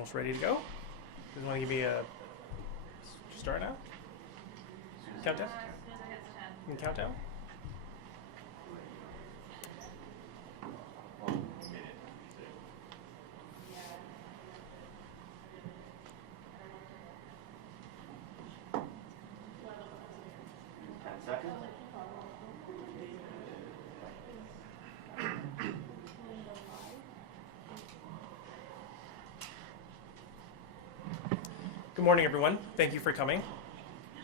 almost ready to go. You want to give me a start now? Countdown? You can count down? Good morning, everyone. Thank you for coming.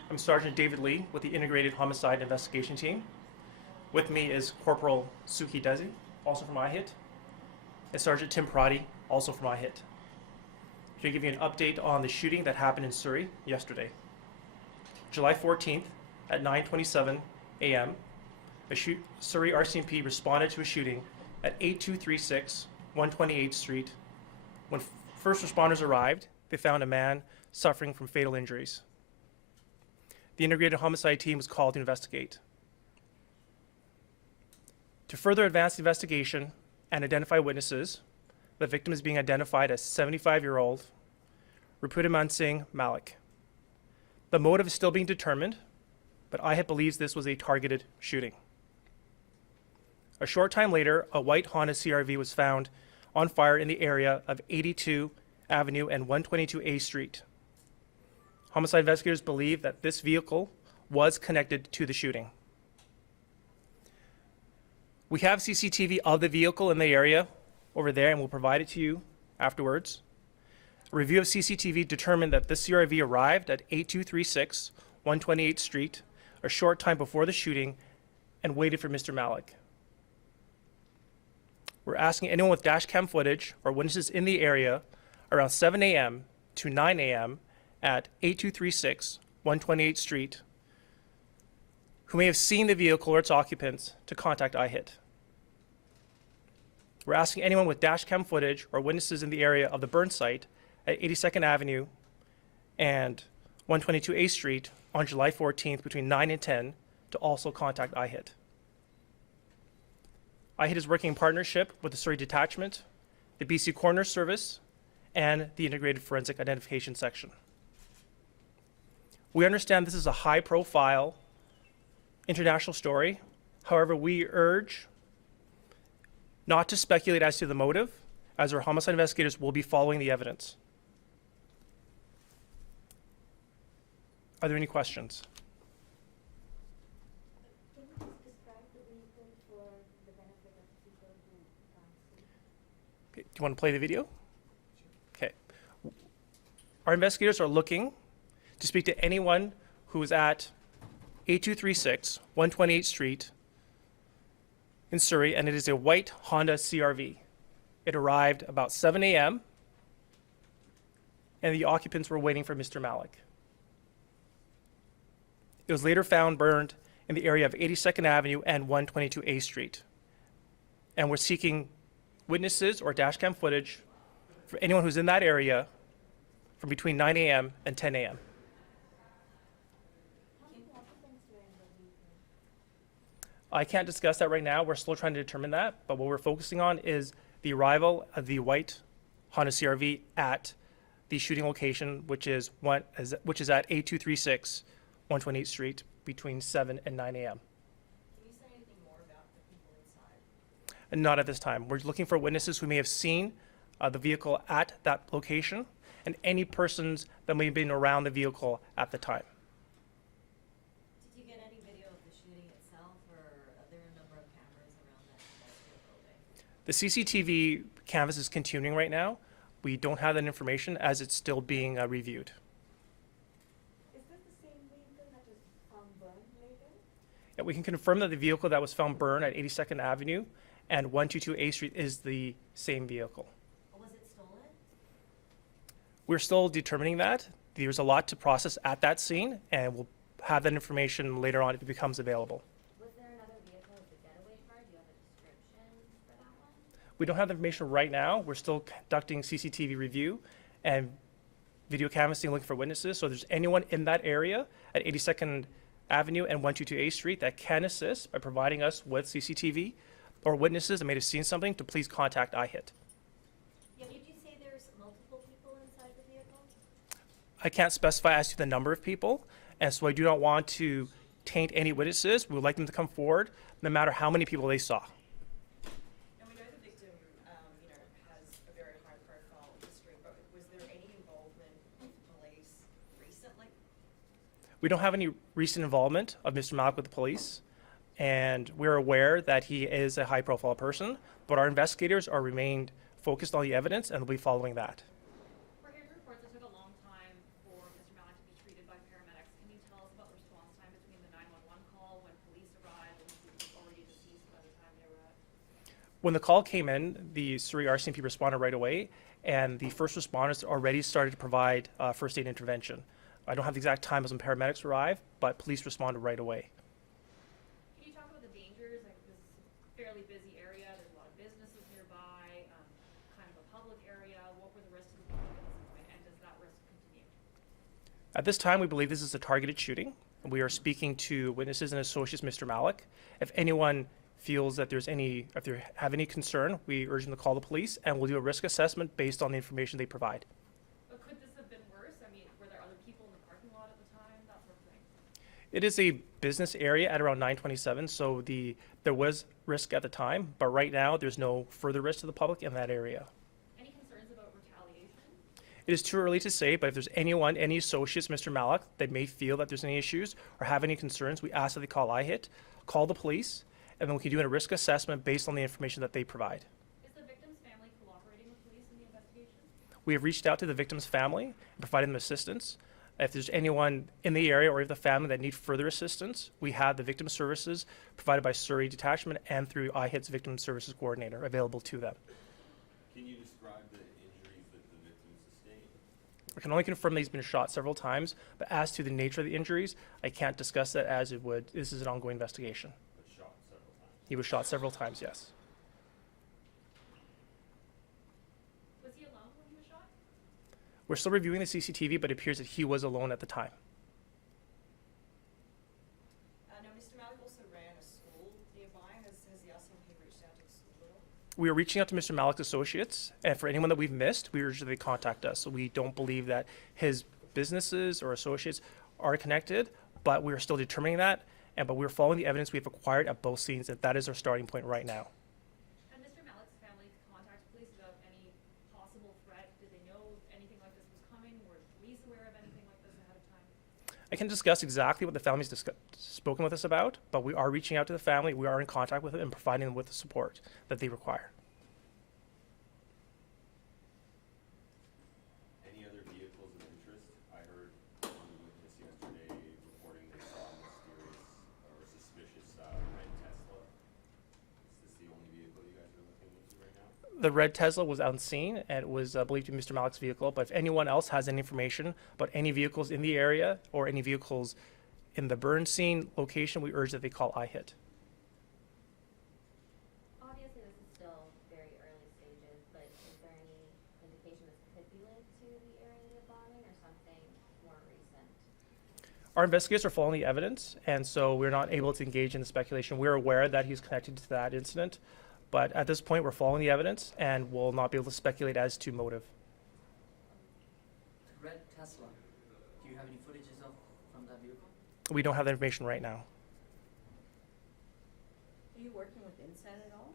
I'm Sergeant David Lee with the Integrated Homicide Investigation Team. With me is Corporal Suki Desi, also from IHIT, and Sergeant Tim Prati, also from IHIT. I'm going to give you an update on the shooting that happened in Surrey yesterday. July 14th at 9:27 a.m., Surrey RCMP responded to a shooting at 8236 128th Street. When first responders arrived, they found a man suffering from fatal injuries. The Integrated Homicide Team was called to investigate. To further advance the investigation and identify witnesses, the victim is being identified as 75-year-old Ripudaman Singh Malik. The motive is still being determined, but IHIT believes this was a targeted shooting. A short time later, a white Honda CR-V was found on fire in the area of 82 Avenue and 122A Street. Homicide investigators believe that this vehicle was connected to the shooting. We have CCTV of the vehicle in the area over there, and we'll provide it to you afterwards. A review of CCTV determined that this CR-V arrived at 8236 128th Street a short time before the shooting and waited for Mr. Malik. We're asking anyone with dash cam footage or witnesses in the area around 7 a.m. to 9 a.m. at 8236 128th Street who may have seen the vehicle or its occupants to contact IHIT. We're asking anyone with dash cam footage or witnesses in the area of the burn site at 82nd Avenue and 122A Street on July 14th between 9 and 10 to also contact IHIT. IHIT is working in partnership with the Surrey Detachment, the BC Coroner Service, and the Integrated Forensic Identification Section. We understand this is a high-profile international story. However, we urge not to speculate as to the motive, as our homicide investigators will be following the evidence. Are there any questions? Can you just describe the vehicle for the benefit of people who can't see? Okay, do you want to play the video? Okay. Our investigators are looking to speak to anyone who is at 8236 128th Street in Surrey, and it is a white Honda CR-V. It arrived about 7 a.m., and the occupants were waiting for Mr. Malik. It was later found burned in the area of 82nd Avenue and 122A Street. And we're seeking witnesses or dash cam footage for anyone who's in that area from between 9 a.m. and 10 a.m. I can't discuss that right now. We're still trying to determine that, but what we're focusing on is the arrival of the white Honda CR-V at the shooting location, which is at 8236 128th Street between 7 and 9 a.m. Can you say anything more about the people inside? And not at this time. We're looking for witnesses who may have seen the vehicle at that location and any persons that may have been around the vehicle at the time. Did you get any video of the shooting itself, or are there a number of cameras around that industrial building? The CCTV canvas is continuing right now. We don't have that information as it's still being reviewed. Is this the same vehicle that was found burned later? Yeah, we can confirm that the vehicle that was found burned at 82nd Avenue and 122A Street is the same vehicle. Was it stolen? We're still determining that. There's a lot to process at that scene, and we'll have that information later on if it becomes available. Was there another vehicle with a getaway car? Do you have a description for that one? We don't have the information right now. We're still conducting CCTV review and video canvassing, looking for witnesses. So if there's anyone in that area at 82nd Avenue and 122A Street that can assist by providing us with CCTV or witnesses that may have seen something, to please contact IHIT. Yeah, did you say there's multiple people inside? I can't specify as to the number of people, and so I do not want to taint any witnesses. We would like them to come forward, no matter how many people they saw. And we know the victim, has a very high profile history, but was there any involvement with police recently? We don't have any recent involvement of Mr. Malik with the police, and we're aware that he is a high-profile person, but our investigators are remained focused on the evidence and will be following that. We're hearing reports it took a long time for Mr. Malik to be treated by paramedics. Can you tell us about the response time between the 911 call when police arrived and he was already deceased by the time they arrived? When the call came in, the Surrey RCMP responded right away, and the first responders already started to provide first aid intervention. I don't have the exact time as when paramedics arrived, but police responded right away. Can you talk about the dangers? Like, this is a fairly busy area. There's a lot of businesses nearby, kind of a public area. What were the risks to the public at this point, and does that risk continue? At this time, we believe this is a targeted shooting. We are speaking to witnesses and associates, Mr. Malik. If anyone feels that if they have any concern, we urge them to call the police, and we'll do a risk assessment based on the information they provide. But could this have been worse? I mean, were there other people in the parking lot at the time? That sort of thing. It is a business area at around 927, so there was risk at the time, but right now there's no further risk to the public in that area. Any concerns about retaliation? It is too early to say, but if there's anyone, any associates, Mr. Malik, that may feel that there's any issues or have any concerns, we ask that they call IHIT, call the police, and then we can do a risk assessment based on the information that they provide. Is the victim's family cooperating with police in the investigation? We have reached out to the victim's family and provided them assistance. If there's anyone in the area or if the family that need further assistance, we have the victim services provided by Surrey Detachment and through IHIT's Victim Services Coordinator available to them. Can you describe the injuries that the victim sustained? I can only confirm that he's been shot several times, but as to the nature of the injuries, I can't discuss that as this is an ongoing investigation. But shot several times. He was shot several times, yes. Was he alone when he was shot? We're still reviewing the CCTV, but it appears that he was alone at the time. Now, Mr. Malik also ran a school nearby. Has the RCMP reached out to the school at all? We are reaching out to Mr. Malik's associates, and for anyone that we've missed, we urge that they contact us. So we don't believe that his businesses or associates are connected, but we are still determining that. But we're following the evidence we've acquired at both scenes, and that is our starting point right now. Had Mr. Malik's family contacted police about any possible threat? Did they know anything like this was coming? Were police aware of anything like this ahead of time? I can discuss exactly what the family's spoken with us about, but we are reaching out to the family. We are in contact with them and providing them with the support that they require. Any other vehicles of interest? I heard one witness yesterday reporting they saw a mysterious or suspicious red Tesla. Is this the only vehicle you guys are looking into right now? The red Tesla was unseen, and it was believed to be Mr. Malik's vehicle. But if anyone else has any information about any vehicles in the area or any vehicles in the burn scene location, we urge that they call IHIT. Obviously, this is still very early stages, but is there any indication this could be linked to the area bombing or something more recent? Our investigators are following the evidence, and so we're not able to engage in the speculation. We're aware that he's connected to that incident, but at this point, we're following the evidence and will not be able to speculate as to motive. Red Tesla. Do you have any footages from that vehicle? We don't have that information right now. Are you working with INSET at all?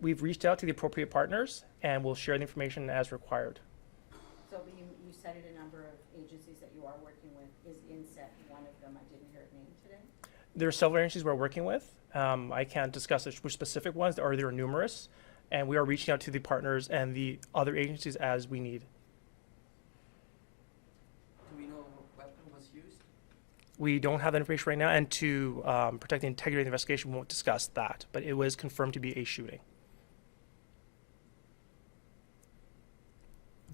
We've reached out to the appropriate partners, and we'll share the information as required. So but you cited a number of agencies that you are working with. Is INSET one of them? I didn't hear it named today. There are several agencies we're working with. I can't discuss which specific ones, or there are numerous, and we are reaching out to the partners and the other agencies as we need. Do we know what weapon was used? We don't have that information right now, and to protect the integrity of the investigation, we won't discuss that, but it was confirmed to be a shooting.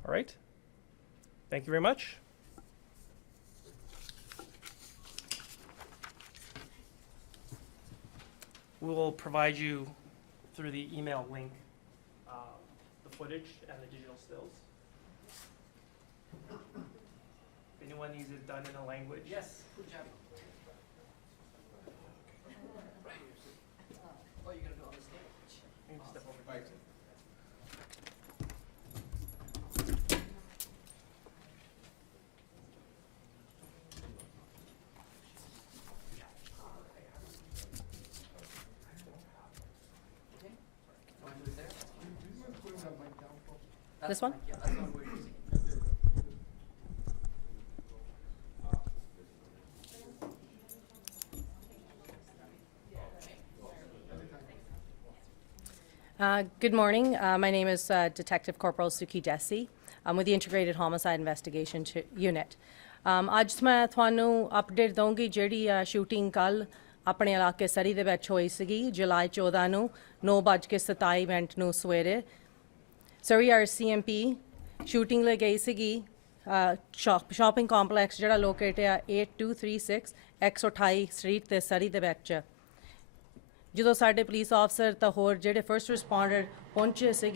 All right. Thank you very much. We will provide you through the email link the footage and the digital stills. If anyone needs it done in a language. Yes, Punjabi. Oh, you're gonna go on the stage? You can step over here. That's This one? fine. Yeah, that's what we're using. Good morning. My name is Detective Corporal Suki Desi. I'm with the Integrated Homicide Investigation Unit. ਅੱਜ ਮੈਂ ਤੁਹਾਨੂੰ update ਦਊਂਗੀ ਜਿਹੜੀ shooting ਕੱਲ ਆਪਣੇ ਇਲਾਕੇ ਸਰੀ ਦੇ ਵਿੱਚ ਹੋਈ ਸੀਗੀ ਜੁਲਾਈ 14 ਨੂੰ 9:27 ਮਿੰਟ ਨੂੰ ਸਵੇਰੇ ਸਰੀ RCMP ਸ਼ੂਟਿੰਗ ਲਈ ਗਈ ਸੀਗੀ ਸ਼ਾਪਿੰਗ ਕੰਪਲੈਕਸ ਜਿਹੜਾ ਲੋਕੇਟ ਆ 8236 128 ਸਟਰੀਟ ਤੇ ਸਰੀ ਦੇ ਵਿੱਚ ਜਦੋਂ ਸਾਡੇ ਪੁਲਿਸ ਆਫਸਰ ਤਾਂ ਹੋਰ ਜਿਹੜੇ ਫਰਸਟ ਰਿਸਪੌਂਡਰ ਪਹੁੰਚੇ ਸੀਗੇ